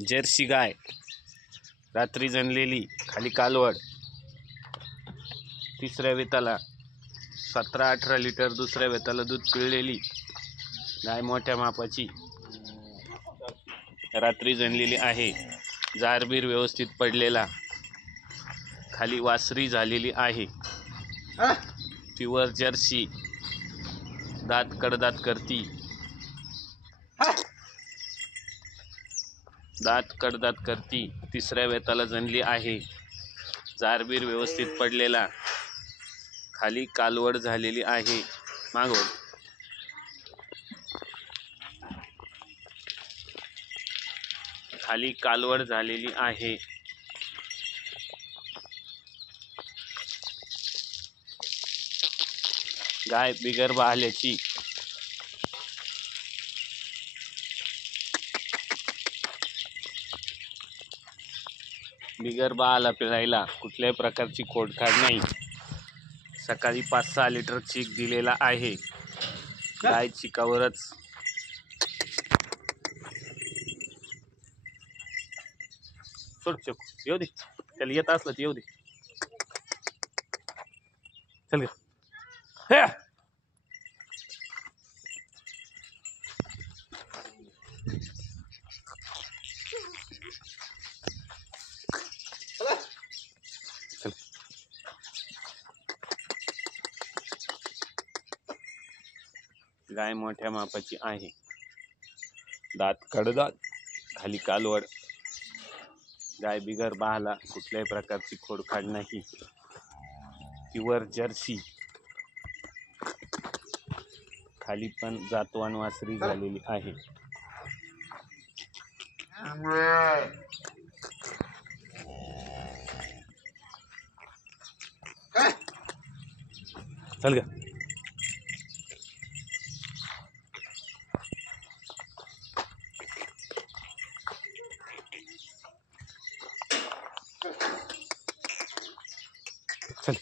Jersey गाय रात्री जनलेली, खाली कालवड, तिसऱ्या वेताला 17-18 लिटर, दुसऱ्या वेताला दूध पिळलेली गाय मोठ्या मापाची रात्री जनलेली आहे। जारबीर व्यवस्थित पडलेला, खाली वासरी झालेली आहे। प्युअर जर्सी, दात कडदात करती, दात कडदात करती, तिसऱ्या वेताला जनली आहे। जारबीर व्यवस्थित पडलेला, खाली कालवड झालेली आहे। मागव खाली कालवड झालेली आहे। गाय बिगर बहाल्याची, बिगर बहाला पिळायला कुठल्याही प्रकारची खोडखाड नाही। सकाळी 5-6 लिटर चीक दिलेला आहे। गाय चिकावरच सोड, येऊ दे, त्याला येत असलं तर येऊ दे। चल ग, चल। गाय मोठ्या मापाची आहे, दात कडदात, खाली कालवड। गाय बिगर बहाला, कुठल्याही प्रकारची खोडखाड नाही। प्युअर जर्सी, खाली पण जातवान वासरी झालेली आहे। चल ग, चल।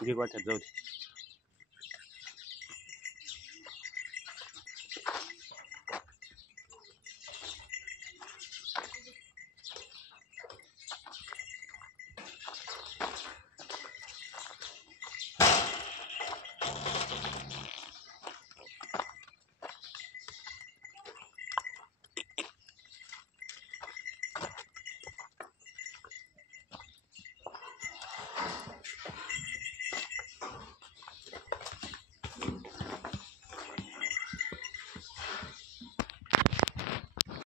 घे गोठ्यात, जाऊ दे।